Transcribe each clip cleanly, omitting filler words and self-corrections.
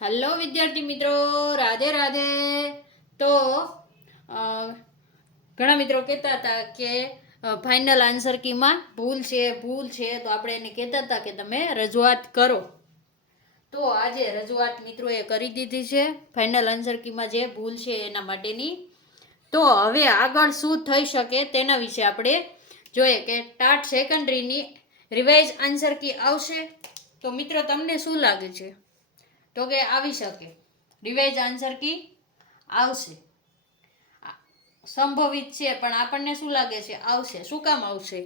Hello વિદ્યાર્થી મિત્રો, રાધે રાધે. તો ઘણા મિત્રો કહેતા હતા કે ફાઇનલ આન્સર કીમાં ભૂલ છે તો આપણે એને કહેતા હતા કે તમે રજૂઆત કરો. તો આજે રજૂઆત મિત્રોએ કરી દીધી છે ફાઇનલ આન્સર કીમાં જે ભૂલ છે એના માટેની. તો હવે આગળ શું થઈ શકે તેના વિશે આપણે જોઈએ કે ટાટ સેકન્ડરીની રિવાઇઝ આન્સર કી આવશે. તો મિત્રો તમને શું લાગે છે? તો કે આવી શકે, રિવાઇઝ આન્સર કી આવશે, સંભવિત છે, પણ આપણને શું લાગે છે? આવશે. શું કામ આવશે?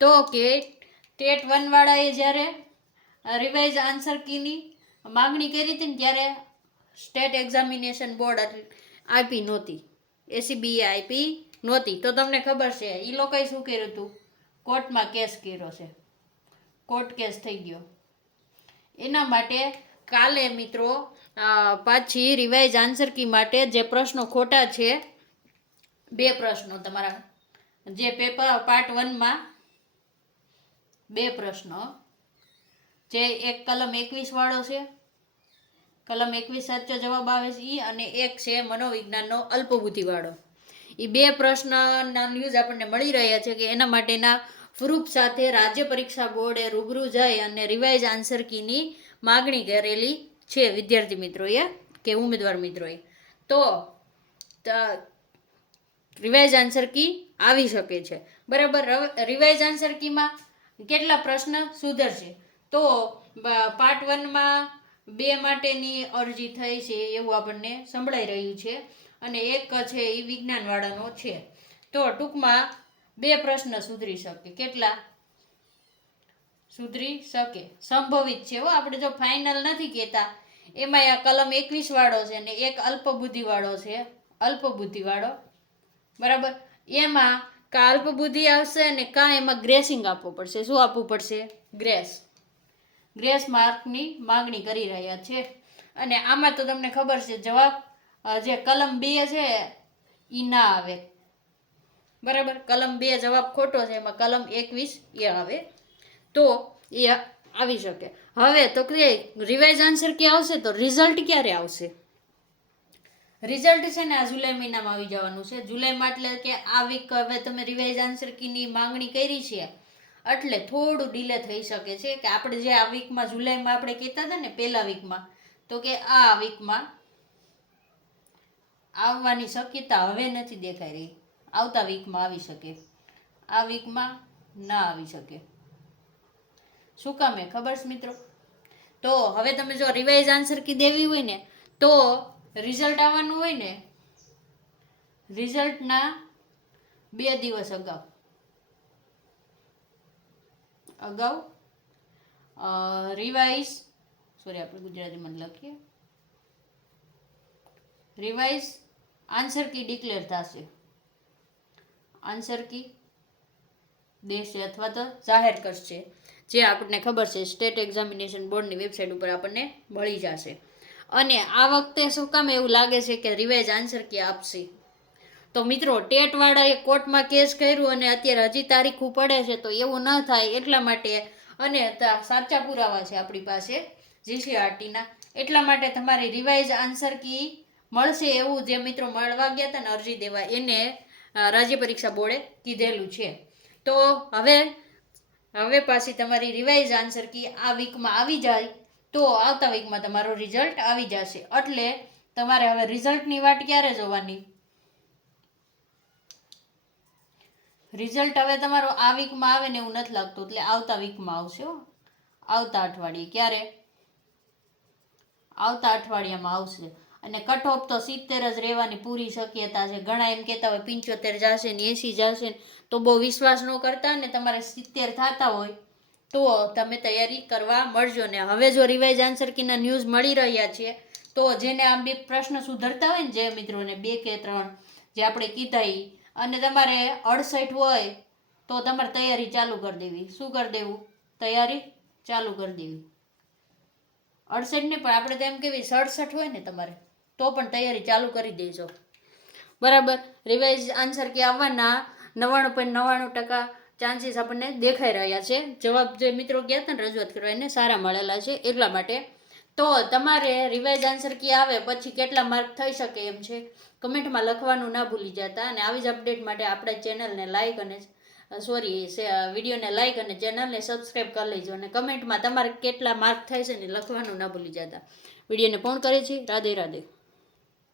તો કે ટેટ 1 વાળાએ જ્યારે રિવાઇઝ આન્સર કીની માગણી કરી હતી ને ત્યારે સ્ટેટ એક્ઝામિનેશન બોર્ડ આપી નહોતી, એસીબીએ આપી નહોતી. તો તમને ખબર છે એ લોકોએ શું કર્યું હતું? કોર્ટમાં કેસ કર્યો છે, કોર્ટ કેસ થઈ ગયો. એના માટે કાલે મિત્રો પાછી રિવાઇઝ આન્સર કી માટે જે પ્રશ્નો ખોટા છે, 2 પ્રશ્નો તમારા જે પેપર પાર્ટ 1માં 2 પ્રશ્નો, જે એક કલમ 21 વાળો છે, કલમ 21 સાચો જવાબ આવે છે ઈ, અને એક છે મનોવિજ્ઞાનનો અલ્પબુદ્ધિ વાળો. એ 2 પ્રશ્નના ન્યૂઝ આપણને મળી રહ્યા છે કે એના માટેના પ્રૂફ સાથે રાજ્ય પરીક્ષા બોર્ડે રૂબરૂ જઈ અને રિવાઇઝ આન્સર કીની માગણી કરેલી છે વિદ્યાર્થી મિત્રોએ કે ઉમેદવાર મિત્રોએ. તો રિવાઇઝ આન્સર કી આવી શકે છે. બરાબર. રિવાઇઝ આન્સર કીમાં કેટલા પ્રશ્ન સુધરશે? તો પાર્ટ 1માં 2 માટેની અરજી થઈ છે એવું આપણને સંભળાઈ રહ્યું છે, અને એક છે એ વિજ્ઞાનવાળાનો છે. તો ટૂંકમાં 2 પ્રશ્ન સુધરી શકે. કેટલા સુધરી શકે? સંભવિત છે હો, આપણે જો ફાઇનલ નથી કહેતા. એમાં આ કલમ 21 વાળો છે ને એક અલ્પબુદ્ધિ વાળો છે, અલ્પબુદ્ધિ વાળો. બરાબર. એમાં કા અલ્પબુદ્ધિ આવશે ને કા એમાં ગ્રેસિંગ આપવું પડશે. શું આપવું પડશે? ગ્રેસ માર્કની માગણી કરી રહ્યા છે. અને આમાં તો તમને ખબર છે જવાબ જે કલમ 2 છે એ ના આવે. બરાબર. કલમ 2 જવાબ ખોટો છે, એમાં કલમ 21 એ આવે. તો એ આવી શકે. હવે તો કે રિવાઇઝ આન્સર ક્યાં આવશે? તો રિઝલ્ટ ક્યારે આવશે? રિઝલ્ટ છે ને આ જુલાઈ મહિનામાં આવી જવાનું છે. જુલાઈમાં એટલે કે આ વીક હવે તમે રિવાઇઝ આન્સર કીની માંગણી કરી છે એટલે થોડું ડીલે થઈ શકે છે. કે આપણે જે આ વીકમાં જુલાઈમાં આપણે કહેતા હતા ને પહેલા વીકમાં, તો કે આ વીકમાં આવવાની શક્યતા હવે નથી દેખાઈ રહી. આવતા વીકમાં આવી શકે, આ વીકમાં ના આવી શકે. શું કામ એ ખબર છે મિત્રો? તો હવે તમે જો રિવાઇઝ આન્સર કી દેવી હોય ને તો રિઝલ્ટ આવવાનું હોય ને રિઝલ્ટના 2 દિવસ અગાઉ રિવાઇઝ આપણે ગુજરાતીમાં લખીએ, રિવાઇઝ આન્સર કી ડિક્લેર થશે. આન્સર કી દેશે અથવા તો જાહેર કરશે, જે આપણને ખબર છે સ્ટેટ એક્ઝામિનેશન બોર્ડની વેબસાઇટ ઉપર આપણને મળી જશે. અને આ વખતે શું કામ એવું લાગે છે કે રિવાઇઝ આન્સર કી આપશે? તો મિત્રો ટેટ વાળાએ કોર્ટમાં કેસ કર્યું અને અત્યારે હજી તારીખું પડે છે, તો એવું ન થાય એટલા માટે, અને સાચા પુરાવા છે આપણી પાસે જીસીઆરટીના, એટલા માટે તમારી રિવાઇઝ આન્સર કી મળશે એવું જે મિત્રો મળવા ગયા હતા ને અરજી દેવા, એને રાજ્ય પરીક્ષા બોર્ડે કીધેલું છે. તો હવે પાછી તમારી રિવાઇઝ આન્સર કી આ વીકમાં આવી જાય તો આવતા વીકમાં તમારું રિઝલ્ટ આવી જશે. એટલે તમારે હવે રિઝલ્ટની વાટ ક્યારે જોવાની? રિઝલ્ટ હવે તમારો આ વીકમાં આવે ને એવું નથી લાગતું, એટલે આવતા વીકમાં આવશે. આવતા અઠવાડિયે. ક્યારે? આવતા અઠવાડિયામાં આવશે. અને કટ ઓફ તો 70 જ રહેવાની પૂરી શક્યતા છે. ઘણા એમ કહેતા હોય 75 જશે ને 80 જશે ને, તો બહુ વિશ્વાસ ન કરતા ને તમારે 70 થતા હોય તો તમે તૈયારી કરવા મળજો. ને હવે જો રિવાઇઝ આન્સર કીના ન્યૂઝ મળી રહ્યા છે તો જેને આ 2 પ્રશ્ન સુધરતા હોય ને, જે મિત્રોને 2 કે 3 જે આપણે કીધા ઈ, અને તમારે 68 હોય તો તમારે તૈયારી ચાલુ કરી દેવી. શું કરી દેવું? તૈયારી ચાલુ કરી દેવી. 68 ને પણ આપણે તો એમ કેવી 67 હોય ને તમારે તો પણ તૈયારી ચાલુ કરી દેજો. બરાબર. રિવાઇઝ આન્સર કે આવવાના 99.99% ચાન્સીસ આપણને દેખાઈ રહ્યા છે. જવાબ જે મિત્રો ગયા હતા ને રજૂઆત કરવા એને સારા મળેલા છે એટલા માટે. તો તમારે રિવાઇઝ આન્સર કી આવે પછી કેટલા માર્ક થઈ શકે એમ છે કમેન્ટમાં લખવાનું ના ભૂલી જતા. અને આવી જ અપડેટ માટે આપણા ચેનલને લાઈક અને વિડીયોને લાઈક અને ચેનલને સબસ્ક્રાઈબ કરી લેજો. અને કમેન્ટમાં તમારે કેટલા માર્ક થાય છે ને લખવાનું ના ભૂલી જતા. વિડીયોને પૂર્ણ કરે છે. રાધે રાધે.